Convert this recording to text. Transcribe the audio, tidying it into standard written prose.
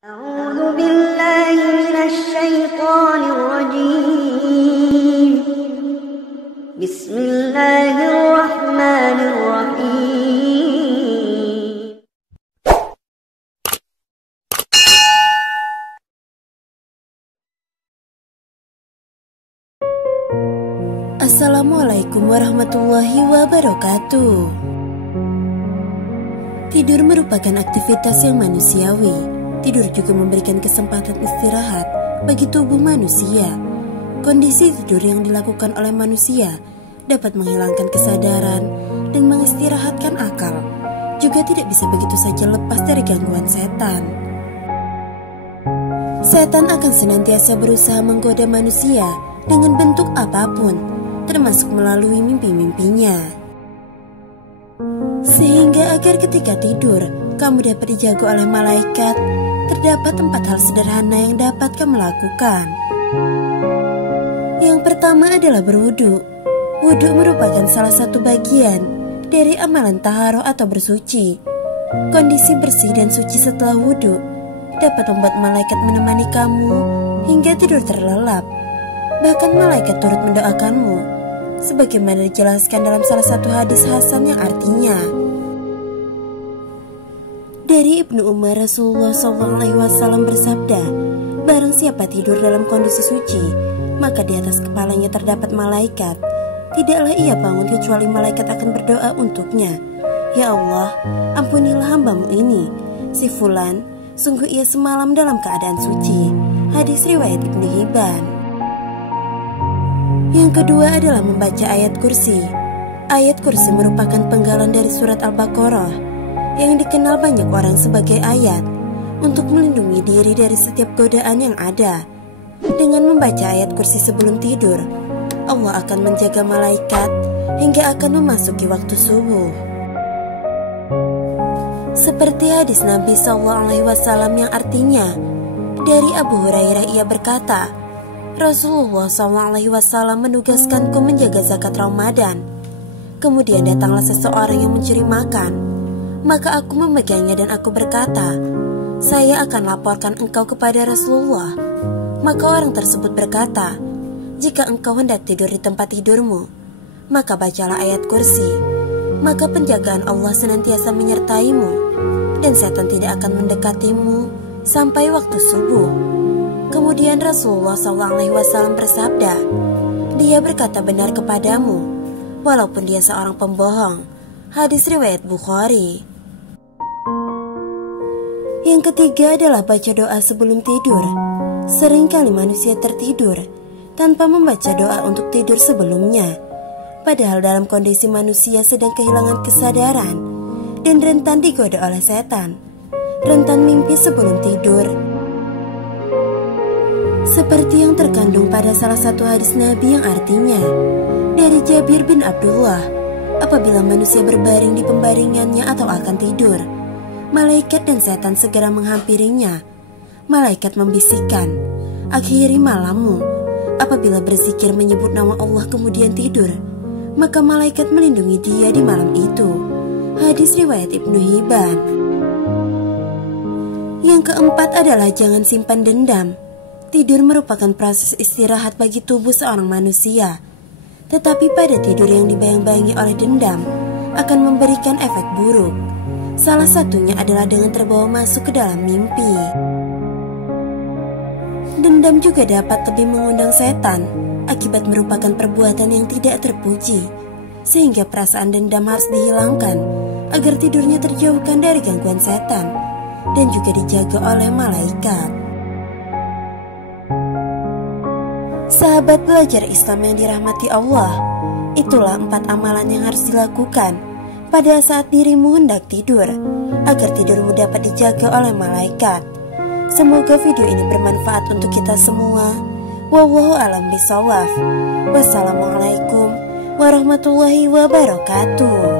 أعوذ بالله من الشيطان الرجيم بسم الله الرحمن الرحيم Assalamualaikum warahmatullahi wabarakatuh. Tidur merupakan aktivitas yang manusiawi. Tidur juga memberikan kesempatan istirahat bagi tubuh manusia. Kondisi tidur yang dilakukan oleh manusia dapat menghilangkan kesadaran dan mengistirahatkan akal. Juga tidak bisa begitu saja lepas dari gangguan setan. Setan akan senantiasa berusaha menggoda manusia dengan bentuk apapun, termasuk melalui mimpi-mimpinya. Sehingga agar ketika tidur, kamu dapat dijaga oleh malaikat, terdapat 4 hal sederhana yang dapat kamu lakukan. Yang pertama adalah berwudu. Wudu merupakan salah satu bagian dari amalan taharah atau bersuci. Kondisi bersih dan suci setelah wudu dapat membuat malaikat menemani kamu hingga tidur terlelap. Bahkan malaikat turut mendoakanmu, sebagaimana dijelaskan dalam salah satu hadis hasan yang artinya, dari Ibnu Umar, Rasulullah SAW bersabda, barang siapa tidur dalam kondisi suci, maka di atas kepalanya terdapat malaikat. Tidaklah ia bangun kecuali malaikat akan berdoa untuknya, ya Allah, ampunilah hambamu ini, si Fulan, sungguh ia semalam dalam keadaan suci. Hadis riwayat Ibnu Hibban. Yang kedua adalah membaca ayat kursi. Ayat kursi merupakan penggalan dari surat Al-Baqarah yang dikenal banyak orang sebagai ayat untuk melindungi diri dari setiap godaan yang ada. Dengan membaca ayat kursi sebelum tidur, Allah akan menjaga malaikat hingga akan memasuki waktu subuh. Seperti hadis Nabi SAW yang artinya, dari Abu Hurairah ia berkata, Rasulullah SAW menugaskanku menjaga zakat Ramadan. Kemudian datanglah seseorang yang mencuri makan. Maka aku memegangnya dan aku berkata, saya akan laporkan engkau kepada Rasulullah. Maka orang tersebut berkata, jika engkau hendak tidur di tempat tidurmu, maka bacalah ayat kursi. Maka penjagaan Allah senantiasa menyertaimu, dan setan tidak akan mendekatimu sampai waktu subuh. Kemudian Rasulullah SAW bersabda, dia berkata benar kepadamu, walaupun dia seorang pembohong. Hadis riwayat Bukhari. Yang ketiga adalah baca doa sebelum tidur. Seringkali manusia tertidur tanpa membaca doa untuk tidur sebelumnya. Padahal dalam kondisi manusia sedang kehilangan kesadaran dan rentan digoda oleh setan. Rentan mimpi sebelum tidur. Seperti yang terkandung pada salah satu hadis Nabi yang artinya, dari Jabir bin Abdullah, apabila manusia berbaring di pembaringannya atau akan tidur, malaikat dan setan segera menghampirinya. Malaikat membisikkan, akhiri malammu. Apabila berzikir menyebut nama Allah kemudian tidur, maka malaikat melindungi dia di malam itu. Hadis riwayat Ibnu Hibban. Yang keempat adalah jangan simpan dendam. Tidur merupakan proses istirahat bagi tubuh seorang manusia. Tetapi pada tidur yang dibayang-bayangi oleh dendam akan memberikan efek buruk. Salah satunya adalah dengan terbawa masuk ke dalam mimpi. Dendam juga dapat lebih mengundang setan akibat merupakan perbuatan yang tidak terpuji. Sehingga perasaan dendam harus dihilangkan agar tidurnya terjauhkan dari gangguan setan dan juga dijaga oleh malaikat. Sahabat belajar Islam yang dirahmati Allah, itulah 4 amalan yang harus dilakukan pada saat dirimu hendak tidur, agar tidurmu dapat dijaga oleh malaikat. Semoga video ini bermanfaat untuk kita semua. Wallahu a'lam bishawab. Wassalamualaikum warahmatullahi wabarakatuh.